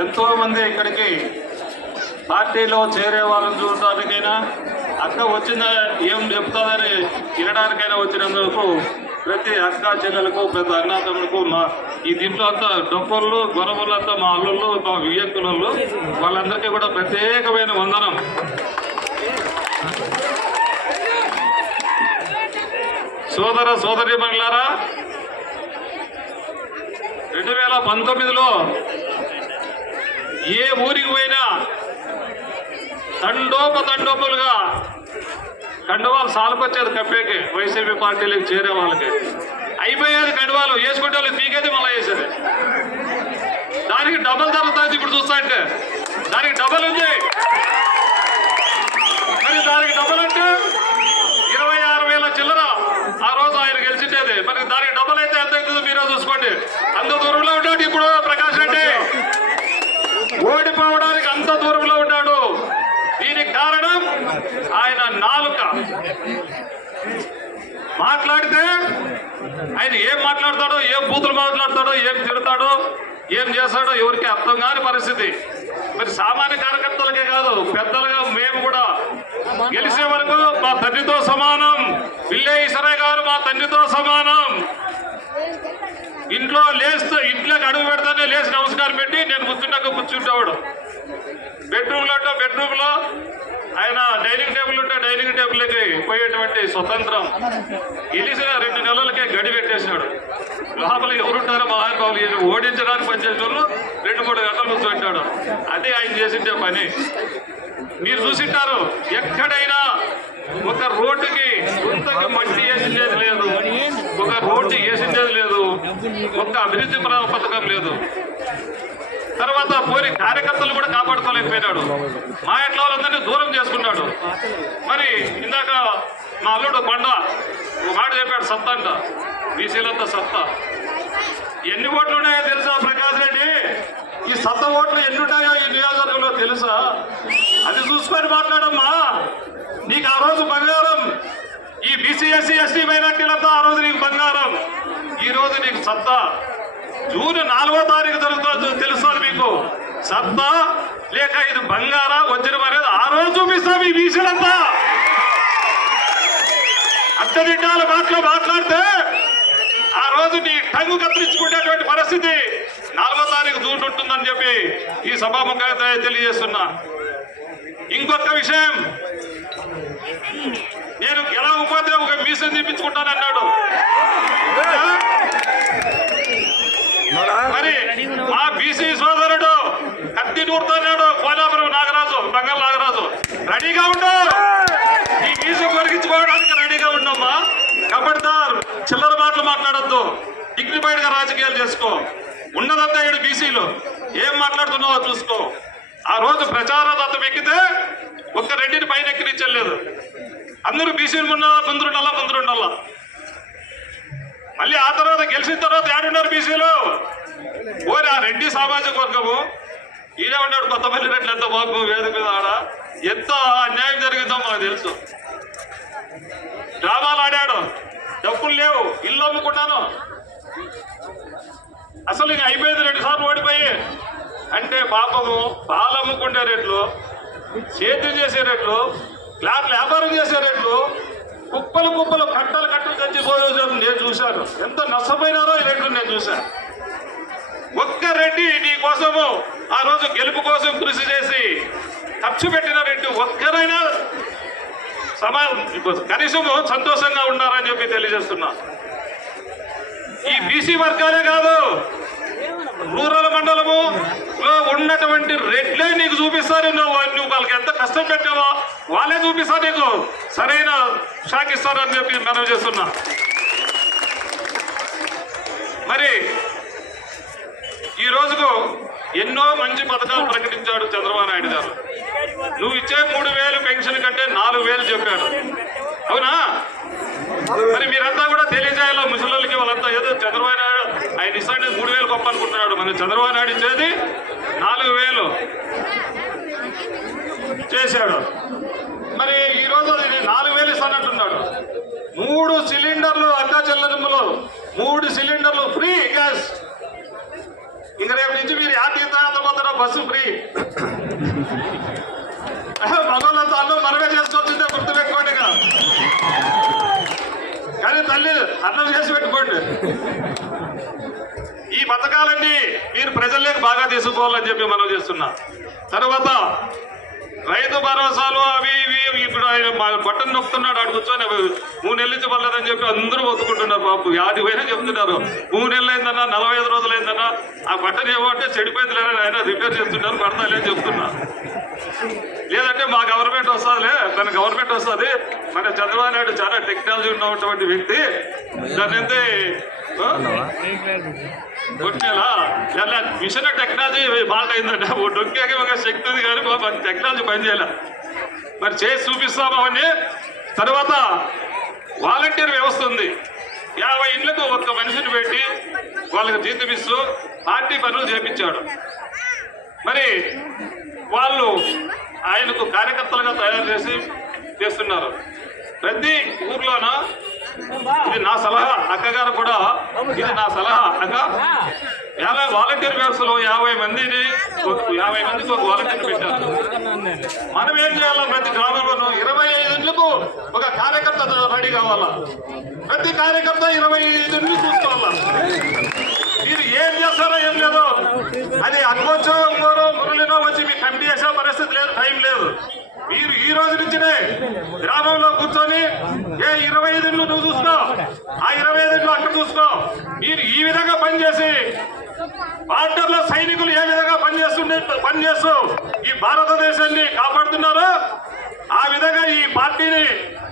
ఎంతో మంది ఇక్కడికి పార్టీలో చేరే వాళ్ళని చూడటానికైనా అక్క వచ్చిందా ఏం చెప్తాదని వినడానికైనా వచ్చినందుకు ప్రతి అక్క చెల్లెలకు ప్రతి అన్నాతములకు మా ఈ దీంట్లో అంతా డొక్కళ్ళు గొరవలు అంతా మా అల్లుళ్ళు మా వియ్యంకులు వాళ్ళందరికీ కూడా ప్రత్యేకమైన వందనం. సోదర సోదరీమణులారా, 2019లో ఏ ఊరికి పోయినా తండోపతండోపులుగా కండువాలు సాలుకొచ్చేది కప్పేకి వైసీపీ పార్టీలకు చేరే వాళ్ళకి అయిపోయేది. కండువాలు వేసుకుంటే వాళ్ళు పీకేది మళ్ళీ వేసేది. దానికి డబల్ జరుగుతుంది. ఇప్పుడు చూస్తా అంటే దానికి డబల్ ఉంది. మరి దానికి డబల్ అంటే 26,000 చిల్లర ఆ రోజు ఆయన గెలిచిండేది. మరి దానికి డబల్ అయితే ఎంత అవుతుందో మీరే చూసుకోండి. అంత దూరంలో ఉన్నాడు ఇప్పుడు ప్రకాష్ రెడ్డి. ఓడిపోవడానికి అంత దూరంలో ఉన్నాడు. దీనికి కారణం ఆయన నాలుక. మాట్లాడితే ఆయన ఏం మాట్లాడతాడో, ఏం బూతులు మాట్లాడతాడో, ఏం తిడతాడో, ఏం చేస్తాడో ఎవరికి అర్థం కాని పరిస్థితి. మరి సామాన్య కార్యకర్తలకే కాదు, పెద్దలుగా మేము కూడా గెలిచే వరకు మా తండ్రితో సమానం. విల్లేశ్వరయ్య గారు మా తండ్రితో సమానం. ఇంట్లో ఇంట్లోకి అడుగు పెడతానే లేచి నమస్కారం పెట్టి నేను కూర్చుంటేవాడు. బెడ్రూమ్లో ఆయన డైనింగ్ టేబుల్ ఉంటే డైనింగ్ టేబుల్కి పోయేటువంటి స్వతంత్రం గెలిచిన 2 నెలలకే గడి పెట్టేసినాడు. లోపల ఎవరుంటారో మహానుభావులు ఓడించడానికి పనిచేసిన వాళ్ళు 2-3 గంటలు కూర్చోంటాడు. అదే ఆయన చేసిండే పని. మీరు చూసింటారు, ఎక్కడైనా ఒక రోడ్డుకి గుంతకి మట్టి వేసిండేది లేదు, ఒక రోడ్డు వేసిండేది లేదు, ఒక అభివృద్ధి పథకం లేదు. తర్వాత పోయి కార్యకర్తలు కూడా కాపాడుకోలేకపోయినాడు. మా ఇంట్లో వాళ్ళందరినీ దూరం చేసుకున్నాడు. మరి ఇందాక మా అల్లుడు కొండ మాట చెప్పాడు, సత్తా అంట, బీసీలంతా సత్తా. ఎన్ని ఓట్లు ఉన్నాయో తెలుసా ప్రకాష్ రెడ్డి? ఈ సత్తా ఓట్లు ఎన్ని ఉన్నాయో ఈ నియోజకవర్గంలో తెలుసా? అది చూసుకొని మాట్లాడమ్మా. నీకు ఆ రోజు బంగారం. ఈ బీసీ ఎస్సీ ఎస్టీ మైనార్టీలంతా ఆ రోజు నీకు బంగారం. ఈ రోజు నీకు సత్తా. జూన్ 4వ తారీఖు జరుగుతుంది, తెలుస్తుంది మీకు. సత్తా లేక ఇది బంగారా వజ్రం అనేది ఆ రోజు చూపిస్తాం. ఈ బీసీలంతా అత్తదిడ్డాల మాటలో మాట్లాడితే ఆ రోజు నీ టంగు కత్తిరించుకునేటువంటి పరిస్థితి 4వ తారీఖు జూన్ ఉంటుందని చెప్పి ఈ సభాముఖంగా తెలియజేస్తున్నా. ఇంకొక విషయం, నేను గెలవకపోతే ఒక మీసం తీపించుకుంటానన్నాడు. మరి మా బీసీ సోదరుడు కత్తి నూరుతున్నాడు కోలాపురం నాగరాజు, బంగాళ నాగరాజు. రెడీగా ఉండు, ఈ బీసీ కొరిగించుకోవడానికి రెడీగా ఉండమ్మా. కబడ్దార్, చిల్లర మాటలు మాట్లాడద్దు, డిగ్నిఫైడ్ గా రాజకీయాలు చేసుకో. ఉన్నదంతా ఏడు బీసీలు, ఏం మాట్లాడుతున్నావో చూసుకో. ఆ రోజు ప్రచార దత్తం ఎక్కితే ఒక్క రెడ్డిని పైన ఎక్కినిచ్చలేదు. అందరూ బీసీలు ముందుండాలా. మళ్ళీ ఆ తర్వాత గెలిచిన తర్వాత ఏడున్నారు బీసీలు? ఓరి ఆ రెడ్డి సామాజిక వర్గము ఈయన ఉన్నాడు. కొత్తపల్లి రెడ్లు ఎంత బాబు వేదిక మీద ఆడ ఎంత అన్యాయం జరిగిందో మాకు తెలుసు. డ్రామాలు ఆడాడు, డబ్బులు లేవు, ఇల్లు అమ్ముకున్నాను. అసలు ఇంక అయిపోయింది 2 సార్లు ఓడిపోయి. అంటే పాపము పాలు అమ్ముకునే రేట్లు, సేద్యం చేసే రేట్లు, క్లాత్ వ్యాపారం చేసే రేట్లు, కుప్పలు కట్టలు చచ్చిపోయే నేను చూశాను. ఎంత నష్టపోయినారో ఈ రేట్లు నేను చూశాను. ఒక్క రెడ్డి నీ కోసము ఆ రోజు గెలుపు కోసం కృషి చేసి ఖర్చు పెట్టిన రెడ్డి ఒక్కరైనా కనీసము సంతోషంగా ఉన్నారని చెప్పి తెలియజేస్తున్నా. ఈ బీసీ వర్గాలే కాదు, రూరల్ మండలము ఉన్నటువంటి రెడ్లే నీకు చూపిస్తారు. నువ్వు వాళ్ళకి ఎంత కష్టం పెట్టావో వాళ్ళే చూపిస్తారు, నీకు సరైన షాక్ ఇస్తారని చెప్పి మనం చేస్తున్నా. మరి ఈ రోజుకు ఎన్నో మంచి పథకాలు ప్రకటించాడు చంద్రబాబు నాయుడు గారు. నువ్వు ఇచ్చే 3,000 పెన్షన్ కంటే 4,000 చెప్పాడు, అవునా? మరి మీరంతా కూడా తెలియజేయాలి ముసలికి. వాళ్ళంతా ఏదో చంద్రబాబు నాయుడు ఆయన ఇస్తాడు 3,000 గొప్ప అనుకుంటున్నాడు. మన చంద్రబాబు నాయుడు ఇచ్చేది 4,000 చేశాడు. మరి ఈ రోజు 4,000 ఇస్తానంటున్నాడు. 3 సిలిండర్లు అక్కా చెల్లెమ్మలు, 3 సిలిండర్లు ఫ్రీ గ్యాస్. ఇంక రేపు నుంచి మీరు యా తీర్థయాత్ర పోతారో బస్సు ఫ్రీ. మగవాళ్ళంతా అన్నం మనమే చేసుకోవాల్సిందే, గుర్తుపెట్టుకోండి. కానీ తల్లి అన్నం చేసి పెట్టుకోండి. ఈ పథకాలన్నీ మీరు ప్రజల్లోకి బాగా తీసుకోవాలని చెప్పి మనం చేస్తున్నా. తర్వాత రైతు భరోసాలు అవి ఇవి ఇప్పుడు ఆయన బట్టన్ నొక్కుతున్నాడు, ఆడు కూర్చొని 3 నెలలు నుంచి పడలేదని చెప్పి అందరూ ఒత్తుకుంటున్నారు. బాబు యాది పోయినా చెప్తున్నారు 3 నెలలు అయిందన్నా 45 రోజులు అయిందన్నా ఆ బట్టన్ ఏమంటే చెడిపోయింది లేదని ఆయన రిపేర్ చేస్తున్నారు, పడతాలేని చెప్తున్నా. లేదంటే మా గవర్నమెంట్ వస్తుందిలే, మన గవర్నమెంట్ వస్తుంది. మన చంద్రబాబు నాయుడు చాలా టెక్నాలజీ ఉన్నటువంటి వ్యక్తి, దాన్ని అయితే కొట్టేలా ఎలా మిషన్ టెక్నాలజీ బాగా అయిందంటే డొక్కేకి ఒక శక్తి ఉంది కానీ టెక్నాలజీ పనిచేయాల. మరి చేసి చూపిస్తాము అవన్నీ. తర్వాత వాలంటీర్ వ్యవస్థ ఉంది. 50 ఇండ్లకు ఒక్క మనిషిని పెట్టి వాళ్ళకి జీతం ఇస్తూ పార్టీ పనులు చేపించాడు. మరి వాళ్ళు ఆయనకు కార్యకర్తలుగా తయారు చేసి చేస్తున్నారు. ప్రతి ఊర్లోన ఇది నా సలహా, అక్కగారు కూడా ఇది నా సలహా. అక్క వాలంటీర్ వ్యవస్థలో 50 మందికి ఒక వాలంటీర్ పెట్టారు. మనం ఏం చేయాలా? ప్రతి గ్రామంలోనూ 25 ఇండ్లకు ఒక కార్యకర్త రెడీ కావాలా. ప్రతి కార్యకర్త 25 ఇండ్లు చూసుకోవాలా. మీరు ఏం చేస్తారో ఏం లేదో, అది అనుకోవచ్చు ఇంకోరో మురళినో వచ్చి మీకు కమిటీ చేసే పరిస్థితి లేదు, టైం లేదు. మీరు ఈ రోజు నుంచినే గ్రామంలో కూర్చొని 25 ఇండ్లు నువ్వు చూసుకో, ఆ 25 ఇండ్లు అక్కడ చూసుకో. మీరు ఈ విధంగా పనిచేసి బార్డర్లో సైనికులు ఏ విధంగా పనిచేస్తూ ఈ భారతదేశాన్ని కాపాడుతున్నారో ఆ విధంగా ఈ పార్టీని